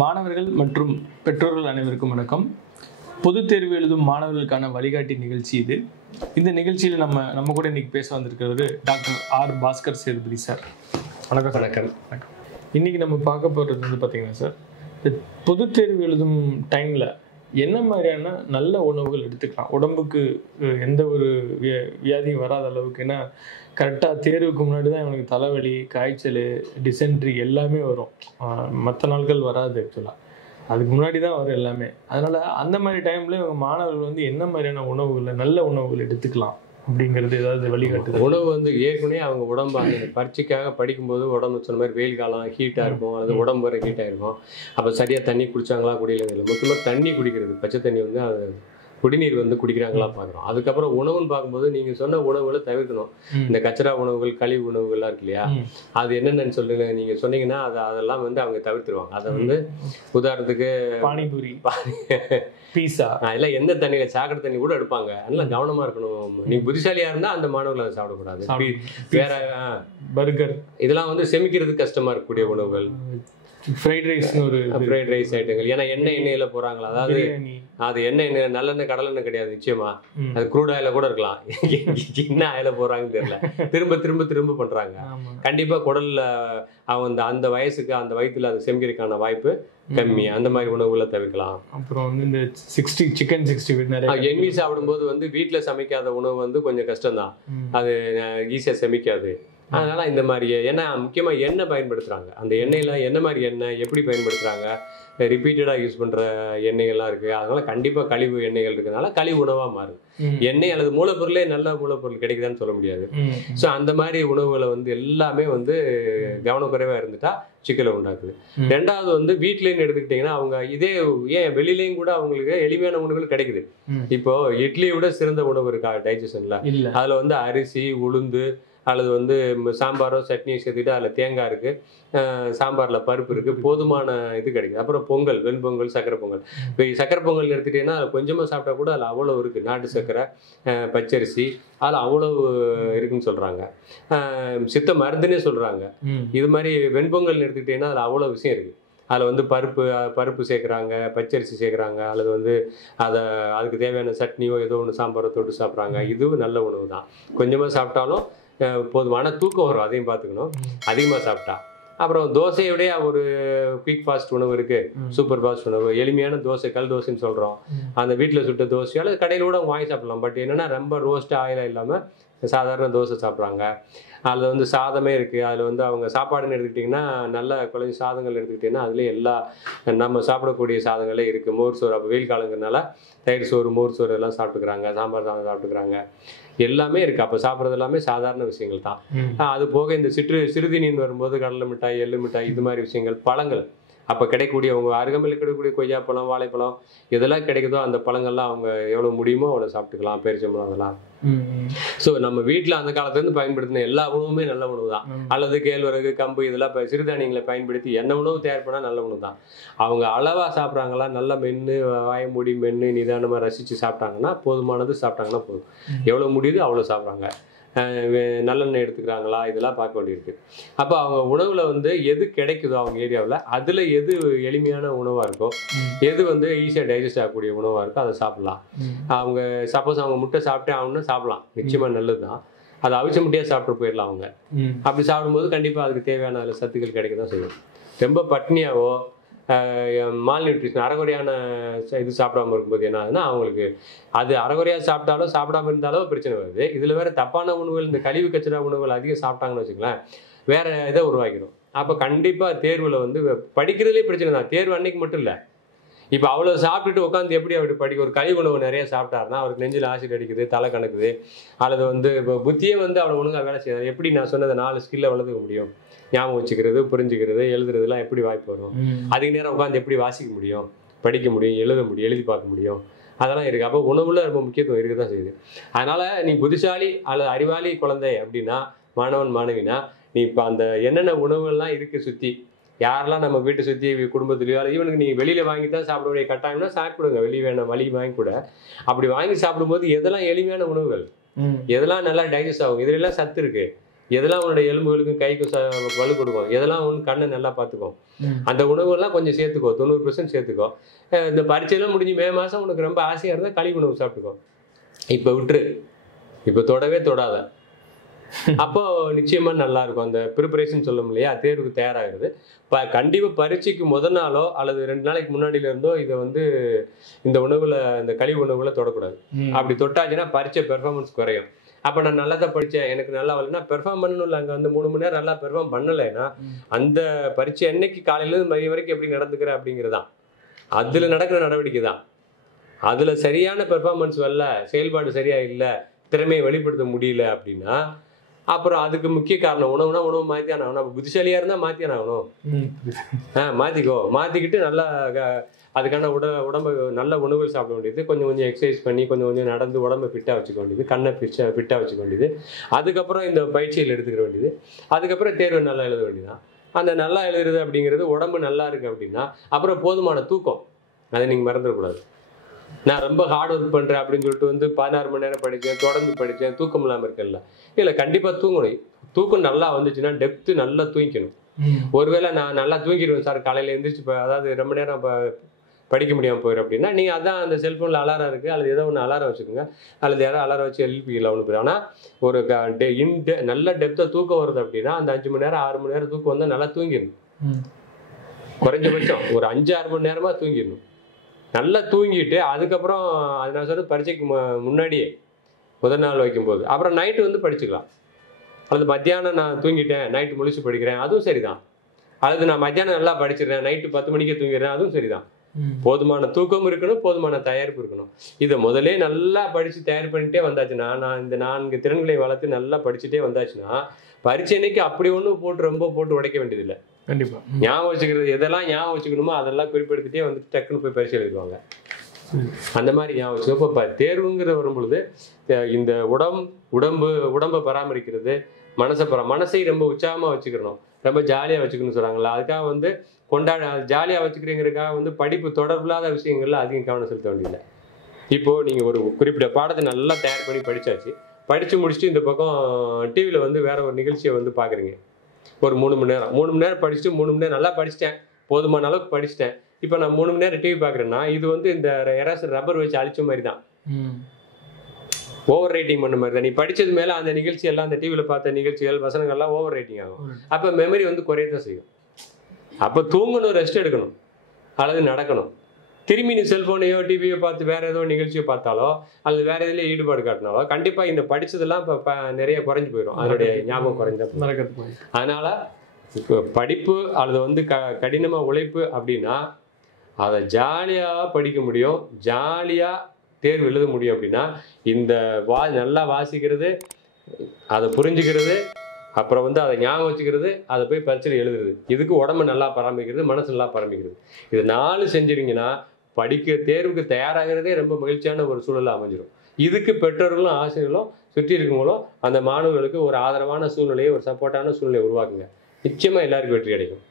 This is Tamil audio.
மாணவர்கள் மற்றும் பெற்றோர்கள் அனைவருக்கும் வணக்கம். பொதுத் தேர்வு எழுதும் மாணவர்களுக்கான வழிகாட்டி நிகழ்ச்சி இது. இந்த நிகழ்ச்சியில் நம்ம கூட இன்னைக்கு பேச வந்திருக்கிறது doctor R Bhaskar Sethupathi sir. வணக்கம். வணக்கம். இன்னைக்கு நம்ம பார்க்க போகிறது வந்து பார்த்தீங்கன்னா சார், பொதுத் தேர்வு எழுதும் டைமில் என்ன மாதிரியான நல்ல உணவுகள் எடுத்துக்கலாம், உடம்புக்கு எந்த ஒரு வியாதியும் வராத அளவுக்கு. ஏன்னா கரெக்டாக தேர்வுக்கு முன்னாடி தான் இவனுக்கு தலைவலி, காய்ச்சல், டிசென்ட்ரி எல்லாமே வரும். மற்ற நாட்கள் வராது. ஆக்சுவலாக அதுக்கு முன்னாடி தான் வரும் எல்லாமே. அதனால் அந்த மாதிரி டைமில் இவங்க மாணவர்கள் வந்து என்ன மாதிரியான உணவுகளை, நல்ல உணவுகள் எடுத்துக்கலாம் அப்படிங்கிறது ஏதாவது வழிகாட்டுது? உணவு வந்து ஏற்கனவே அவங்க உடம்பு அந்த பரீட்சைக்காக படிக்கும்போது உடம்பு சொன்ன மாதிரி வெயில் காலம் ஹீட்டாக இருக்கும், அல்லது உடம்பு வர ஹீட்டாக இருக்கும். அப்போ சரியாக தண்ணி குடிச்சாங்களா குடிக்கல, முக்கியமாக தண்ணி குடிக்கிறது, பச்சை தண்ணி வந்து அது குடிநீர் வந்து குடிக்கிறாங்களா பார்க்குறோம். அதுக்கப்புறம் உணவுன்னு பார்க்கும்போது நீங்கள் சொன்ன உணவுகளை தவிர்க்கணும். இந்த கச்சரா உணவுகள், கழிவு உணவுகள்லாம் இருக்கு இல்லையா, அது என்னென்னு சொல்லுங்க நீங்கள் சொன்னீங்கன்னா அதெல்லாம் வந்து அவங்க தவிர்த்துருவாங்க. அதை வந்து உதாரணத்துக்கு பானிபூரி, பீஸா, எல்லாம் எந்த தண்ணியில சாக்கடை தண்ணி கூட எடுப்பாங்க. அதெல்லாம் கவனமா இருக்கணும். நீங்க புத்திசாலியா இருந்தா அந்த மாணவர்கள் அதை சாப்பிடக்கூடாது. வேற பர்கர், இதெல்லாம் வந்து செமிக்கிறது கஷ்டமா இருக்கக்கூடிய உணவுகள். ஃப்ரைட் ரைஸ் ஐட்டங்கள். ஏன்னா எண்ணெயில போறாங்களா, அதாவது அது எண்ணெய் நல்லெண்ணெய் கடலெண்ணெய் கிடையாது நிச்சயமா, அது க்ரூட் ஆயில கூட இருக்கலாம். என்ன ஆயில போறாங்கன்னு தெரியல, திரும்ப திரும்ப திரும்ப பண்றாங்க. கண்டிப்பா குடல்ல அவங்க அந்த வயசுக்கு அந்த வயிற்றுல அது செமிக்கிறதுக்கான வாய்ப்பு கம்மி. அந்த மாதிரி உணவுகளை தவிர்க்கலாம். அப்புறம் வந்து இந்த சிக்கன் 60 எண்ணி சாப்பிடும்போது வந்து வீட்டுல சமைக்காத உணவு வந்து கொஞ்சம் கஷ்டம்தான், அது ஈஸியா செமிக்காது. அதனால இந்த மாதிரி ஏன்னா முக்கியமா எண்ணெய் பயன்படுத்துறாங்க. அந்த எண்ணெயில என்ன மாதிரி எண்ணெய் எப்படி பயன்படுத்துறாங்க, ரிப்பீட்டடா யூஸ் பண்ற எண்ணெய்கள்லாம் இருக்கு. அதனால கண்டிப்பா கழிவு எண்ணெய்கள் இருக்கிறதுனால கழிவு உணவா மாறும். எண்ணெய் அல்லது மூலப்பொருளே நல்ல மூலப்பொருள் கிடைக்குதான்னு சொல்ல முடியாது. ஸோ அந்த மாதிரி உணவுகளை வந்து எல்லாமே வந்து கவனக்குறைவா இருந்துட்டா சிக்கலை உண்டாக்குது. ரெண்டாவது வந்து வீட்லன்னு எடுத்துக்கிட்டீங்கன்னா அவங்க இதே ஏன் வெளியிலையும் கூட அவங்களுக்கு எளிமையான உணவுகள் கிடைக்குது. இப்போ இட்லியை விட சிறந்த உணவு இருக்கா டைஜஷன்ல? அதுல வந்து அரிசி, உளுந்து, அல்லது வந்து சாம்பாரோ சட்னியோ சேர்த்துக்கிட்டு அதில் தேங்காய் இருக்குது, சாம்பாரில் பருப்பு இருக்குது, போதுமான இது கிடைக்குது. அப்புறம் பொங்கல், வெண்பொங்கல், சக்கரை பொங்கல். இப்போ சக்கரை பொங்கல் எடுத்துகிட்டீங்கன்னா அதில் கொஞ்சமாக சாப்பிட்டா கூட அதில் அவ்வளோ இருக்குது. நாட்டு சக்கரை, பச்சரிசி, அதில் அவ்வளோ இருக்குன்னு சொல்கிறாங்க. சித்த மருந்துன்னே சொல்கிறாங்க. இது மாதிரி வெண்பொங்கல் எடுத்துக்கிட்டிங்கன்னா அதில் அவ்வளோ விஷயம் இருக்குது. அதில் வந்து பருப்பு சேர்க்குறாங்க, பச்சரிசி சேர்க்குறாங்க, அல்லது வந்து அதுக்கு தேவையான சட்னியோ ஏதோ ஒன்று சாம்பாரோ தொட்டு சாப்பிட்றாங்க. இதுவும் நல்ல உணவு தான். கொஞ்சமாக சாப்பிட்டாலும் போதுமான தூக்கம் வரும். அதையும் பார்த்துக்கணும் அதிகமாக சாப்பிட்டா. அப்புறம் தோசையுடைய ஒரு குயிக் ஃபாஸ்ட் உணவு இருக்கு, சூப்பர் ஃபாஸ்ட் உணவு. எளிமையான தோசை, கல் தோசைன்னு சொல்கிறோம். அந்த வீட்டில் சுட்ட தோசையோ அல்லது கடையில் கூட வாங்கி சாப்பிடலாம். பட் என்னென்னா ரொம்ப ரோஸ்ட் ஆயிலாக இல்லாமல் சாதாரண தோசை சாப்பிட்றாங்க. அதில் வந்து சாதமே இருக்குது. அதில் வந்து அவங்க சாப்பாடுன்னு எடுத்துக்கிட்டிங்கன்னா நல்ல குழந்தை சாதங்கள் எடுத்துக்கிட்டிங்கன்னா அதுலேயே எல்லா நம்ம சாப்பிடக்கூடிய சாதங்களே இருக்குது. மோர் சோறு, அப்போ வெயில் காலங்கிறதுனால தயிர் சோறு, மோர் சோறு எல்லாம் சாப்பிட்டுக்கிறாங்க, சாம்பார் சாதம் சாப்பிட்டுக்கிறாங்க, எல்லாமே இருக்குது. அப்போ சாப்பிட்றது எல்லாமே சாதாரண விஷயங்கள் தான். அது போக இந்த சிறுதீனின்னு வரும்போது கடலை மிட்டாய், எள்ளு மிட்டாய், இது மாதிரி விஷயங்கள், பழங்கள் அப்போ கிடைக்கக்கூடிய அவங்க அருகாமையில் கிடைக்கக்கூடிய கொய்யாப்பழம், வாழைப்பழம் எதெல்லாம் கிடைக்குதோ அந்த பழங்கள்லாம் அவங்க எவ்வளோ முடியுமோ அவ்வளோ சாப்பிட்டுக்கலாம். பேரிச்சம்பழம் அதெல்லாம். ஸோ நம்ம வீட்டில் அந்த காலத்துலேருந்து பயன்படுத்தின எல்லா உணவுமே நல்ல உணவு தான். அல்லது கேழ்வரகு, கம்பு, இதெல்லாம் சிறுதானியங்களை பயன்படுத்தி என்ன உணவு தயார் பண்ணால் நல்ல உணவு தான். அவங்க அளவாக சாப்பிட்றாங்களா, நல்லா மென்று வாய மூடி மென்று நிதானமாக ரசித்து சாப்பிட்டாங்கன்னா போதுமானது, சாப்பிட்டாங்கன்னா போதும். எவ்வளோ முடியுது அவ்வளோ சாப்பிட்றாங்க. நல்லெண்ணெய் எடுத்துக்கிறாங்களா, இதெல்லாம் பார்க்க வேண்டியிருக்கு. அப்போ அவங்க உணவில் வந்து எது கிடைக்குதோ அவங்க ஏரியாவில் அதில் எது எளிமையான உணவாக இருக்கோ, எது வந்து ஈஸியாக டைஜஸ்ட் ஆகக்கூடிய உணவாக இருக்கோ அதை சாப்பிடலாம். அவங்க சப்போஸ் அவங்க முட்டை சாப்பிட்டே ஆகணும்னு சாப்பிடலாம், நிச்சயமாக நல்லது தான். அதை அவிச்ச முட்டையாக சாப்பிட்டு போயிடலாம் அவங்க. அப்படி சாப்பிடும்போது கண்டிப்பாக அதுக்கு தேவையான அதில் சத்துக்கள் கிடைக்க தான் செய்யும். ரொம்ப பட்னியாவோ மால் நியூட்ரிஷன் அரைகுறையான இது சாப்பிடாம இருக்கும்போது என்ன ஆகுதுன்னா அவங்களுக்கு அது அரைகுறையாக சாப்பிட்டாலும் சாப்பிடாம இருந்தாலும் பிரச்சனை வருது. இதில் வேற தப்பான உணவுகள், இந்த கழிவு கச்சரா உணவுகள் அதிகம் சாப்பிட்டாங்கன்னு வச்சுக்கலாம், வேற இதை உருவாக்கிடும். அப்போ கண்டிப்பாக தேர்வில் வந்து படிக்கிறதுலே பிரச்சனை தான். தேர்வு அன்னைக்கு மட்டும் இல்லை, இப்போ அவ்வளோ சாப்பிட்டுட்டு உட்காந்து எப்படி அப்படி படிக்க, ஒரு கழிவு உணவு நிறைய சாப்பிட்டாருன்னா அவருக்கு நெஞ்சில் ஆசிட் அடிக்குது, தலை கணக்குது, அல்லது வந்து இப்போ புத்தியே வந்து அவ்வளோ ஒழுங்காக வேலை செய்யாது. எப்படி நான் சொன்னதை 4 ஸ்கில்லை வளர்த்துக்க முடியும்? ஞாபகம் வச்சுக்கிறது, புரிஞ்சுக்கிறது, எழுதுறதுலாம் எப்படி வாய்ப்பு வரும்? அதிக நேரம் உட்காந்து எப்படி வாசிக்க முடியும், படிக்க முடியும், எழுத முடியும், எழுதி பார்க்க முடியும்? அதெல்லாம் இருக்குது. அப்போ உணவுல ரொம்ப முக்கியத்துவம் இருக்க தான் செய்யுது. அதனால் நீ புத்திசாலி அல்லது அறிவாளி குழந்தை அப்படின்னா, மாணவன் மாணவினா, நீ இப்போ அந்த என்னென்ன உணவுகள்லாம் இருக்குது சுற்றி, யாரெல்லாம் நம்ம வீட்டை சுற்றி குடும்பத்துலையோ அல்லது இவனுக்கு நீங்கள் வெளியில் வாங்கி தான் சாப்பிட வேண்டிய கட்டாயம்னா சாப்பிடுங்க, வெளியே வேணாம் வழி வாங்கி கூட. அப்படி வாங்கி சாப்பிடும்போது எதெல்லாம் எளிமையான உணவுகள், எதெல்லாம் நல்லா டைஜஸ்ட் ஆகும், இதுலாம் சத்து இருக்குது, எதெல்லாம் உன்னுடைய எலும்புகளுக்கும் கைக்கும் வலு கொடுக்கும், எதெல்லாம் உன் கண்ணை நல்லா பார்த்துக்கும், அந்த உணவுகள்லாம் கொஞ்சம் சேர்த்துக்கோ, 90% சேர்த்துக்கோ. இந்த பரீட்சையெல்லாம் முடிஞ்சு மே மாதம் உனக்கு ரொம்ப ஆசையாக இருந்தால் களி உணவு சாப்பிட்டுக்கோ. இப்போ விட்டுரு, இப்போ தொடவே தொடாத. அப்போ நிச்சயமா நல்லா இருக்கும். அந்த ப்ரிப்பரேஷன் சொல்லும் இல்லையா, தேர்வுக்கு தயாராகிறது. கண்டிப்பா பரீட்சைக்கு முதல் நாளோ அல்லது 2 நாளைக்கு முன்னாடியில இருந்தோ இதை வந்து இந்த உணவுல, இந்த கழிவு உணவுல தொடக்கூடாது. அப்படி தொட்டாச்சுன்னா பரீட்சை பெர்ஃபார்மன்ஸ் குறையும். அப்ப நான் நல்லா தான் படிச்சேன், எனக்கு நல்லா வரலன்னா பெர்ஃபார்ம் பண்ணணும் இல்லை. அங்க வந்து 3 மணி நேரம் நல்லா பெர்ஃபார்ம் பண்ணலைன்னா அந்த பரீட்சை அன்னைக்கு காலையில இருந்து மதியம் வரைக்கும் எப்படி நடந்துக்கிற அப்படிங்கிறதான் அதுல நடக்கிற நடவடிக்கை தான். அதுல சரியான பெர்ஃபார்மன்ஸ் வரல, செயல்பாடு சரியா இல்லை, திறமையை வெளிப்படுத்த முடியல அப்படின்னா அப்புறம் அதுக்கு முக்கிய காரணம் உணவுனா உணவு மாற்றியான ஆகணும். அப்போ புத்திசாலியாக இருந்தால் மாற்றியான ஆகணும். மாற்றிக்கோ, மாற்றிக்கிட்டு நல்லா அதுக்கான உடம்பை நல்ல உணவுகள் சாப்பிட வேண்டியது, கொஞ்சம் கொஞ்சம் எக்ஸசைஸ் பண்ணி கொஞ்சம் கொஞ்சம் நடந்து உடம்பை ஃபிட்டாக வச்சுக்க வேண்டியது, கண்ணை ஃபிட்டாக வச்சுக்க வேண்டியது. அதுக்கப்புறம் இந்த பயிற்சியில் எடுத்துக்க வேண்டியது. அதுக்கப்புறம் தேர்வு நல்லா எழுத வேண்டியதான். அந்த நல்லா எழுதுறது அப்படிங்கிறது உடம்பு நல்லா இருக்குது அப்படின்னா அப்புறம் போதுமான தூக்கம், அதை நீங்கள் மறந்துடக்கூடாது. நான் ரொம்ப ஹார்ட் ஒர்க் பண்ணுறேன் அப்படின்னு சொல்லிட்டு வந்து 16 மணி நேரம் படித்தேன், தொடர்ந்து படித்தேன், தூக்கம் இல்லாமல் இருக்கல. இல்லை, கண்டிப்பாக தூங்கணும். தூக்கம் நல்லா வந்துச்சுன்னா டெப்த்து நல்லா தூங்கிக்கணும். ஒருவேளை நான் நல்லா தூங்கிடுவேன் சார், காலையில் எழுந்திரிச்சு அதாவது ரொம்ப நேரம் படிக்க முடியாமல் போயிடும் அப்படின்னா நீங்கள் அதான் அந்த செல்ஃபோனில் அலாரம் இருக்குது, அல்லது ஏதோ ஒன்று அலாரம் வச்சுக்கோங்க, அல்லது யாரோ அலாரம் வச்சு எழுப்பிக்கலாம், ஒன்று போயிடும். ஆனால் ஒரு நல்ல டெப்த்தாக தூக்கம் வருது அப்படின்னா அந்த 5 மணி நேரம் 6 மணி நேரம் தூக்கம் வந்தால் நல்லா தூங்கிடணும். குறைஞ்சபட்சம் ஒரு 5-6 மணி நேரமாக தூங்கிடணும். நல்லா தூங்கிட்டு அதுக்கப்புறம் அது நான் சொல்றது பரீட்சைக்கு முன்னாடியே முதல் நாள் வைக்கும்போது அப்புறம் நைட்டு வந்து படிச்சுக்கலாம். அல்லது மத்தியானம் நான் தூங்கிட்டேன், நைட்டு முழிச்சு படிக்கிறேன், அதுவும் சரிதான். அல்லது நான் மத்தியானம் நல்லா படிச்சிடுறேன், நைட்டு 10 மணிக்கு தூங்கிடுறேன், அதுவும் சரிதான். போதுமான தூக்கம் இருக்கணும், போதுமான தயாரிப்பு இருக்கணும். இதை முதலே நல்லா படிச்சு தயார் பண்ணிட்டே வந்தாச்சுன்னா, நான் இந்த 4 திறன்களை வளர்த்து நல்லா படிச்சுட்டே வந்தாச்சுன்னா பரீட்சை அன்னைக்கு அப்படி ஒன்றும் போட்டு ரொம்ப போட்டு உடைக்க வேண்டியதில்லை. கண்டிப்பா ஞாபகம் வச்சுக்கிறது எதெல்லாம் ஞாபகம் வச்சுக்கணுமோ அதெல்லாம் குறிப்பெடுத்துட்டே வந்து டக்குன்னு போய் பரிசு எழுதுவாங்க. அந்த மாதிரி ஞாபகம் வச்சுக்கோ. இப்போ தேர்வுங்கிற வரும்பொழுது இந்த உடம்பை பராமரிக்கிறது, மனசை ரொம்ப உற்சாகமாக வச்சுக்கணும், ரொம்ப ஜாலியாக வச்சுக்கணும்னு சொல்கிறாங்களா. அதுக்காக வந்து ஜாலியாக வச்சுக்கிறீங்கிறதுக்காக வந்து படிப்பு தொடர்பில்லாத விஷயங்கள்ல அதிகம் கவனம் செலுத்த வேண்டியதில்லை. இப்போது நீங்கள் ஒரு குறிப்பிட்ட பாடத்தை நல்லா தயார் பண்ணி படித்தாச்சு, படித்து முடிச்சுட்டு இந்த பக்கம் டிவியில் வந்து வேற ஒரு நிகழ்ச்சியை வந்து பார்க்குறீங்க. ஒரு 3 மணி நேரம் படிச்சுட்டு 3 மணி நேரம் நல்லா படிச்சிட்டேன், போதுமான அளவுக்கு படிச்சிட்டேன். இப்போ நான் 3 மணி நேரம் டிவி பார்க்குறேன்னா இது வந்து இந்த யாராச்சும் ரப்பர் வச்சு அழிச்ச மாதிரி தான், ஓவர் ரைட்டிங் பண்ண மாதிரி தான். நீ படித்தது மேலே அந்த நிகழ்ச்சி எல்லாம், அந்த டிவியில் பார்த்த நிகழ்ச்சிகள் வசனங்கள்லாம் ஓவர் ரைட்டிங் ஆகும். அப்போ மெமரி வந்து குறையத்தான் செய்யும். அப்போ தூங்கணும், ரெஸ்ட் எடுக்கணும், அல்லது நடக்கணும். திரும்பி நீ செல்ஃபோனையோ டிவியோ பார்த்து வேற ஏதோ நிகழ்ச்சியோ பார்த்தாலோ அல்லது வேற எதுலேயே ஈடுபாடு காட்டினாலோ கண்டிப்பாக இந்த படித்ததெல்லாம் இப்போ நிறைய குறைஞ்சி போயிடும், அதனுடைய ஞாபகம் குறைஞ்சா. அதனால இப்போ படிப்பு அல்லது வந்து கடினமாக உழைப்பு அப்படின்னா அதை ஜாலியாக படிக்க முடியும், ஜாலியாக தேர்வு எழுத முடியும். அப்படின்னா இந்த நல்லா வாசிக்கிறது, அதை புரிஞ்சுக்கிறது, அப்புறம் வந்து அதை ஞாபகம் வச்சுக்கிறது, அதை போய் பரீட்சையில் எழுதுறது, இதுக்கு உடம்பு நல்லா பராமரிக்கிறது, மனசு நல்லா பராமரிக்கிறது, இது 4 செஞ்சிருங்கன்னா தேர்வுக்கு தயாராகிறதே ரொம்ப மகிழ்ச்சியான ஒரு சூழல் அமைஞ்சிடும். இதுக்கு பெற்றோர்களும் ஆசிரியர்களும் சுற்றி இருக்கவங்களும் அந்த மாணவர்களுக்கு ஒரு ஆதரவான சூழ்நிலையை, ஒரு சப்போர்ட்டான சூழ்நிலையை உருவாக்குங்க. நிச்சயமா எல்லாருக்கும் வெற்றி கிடைக்கும்.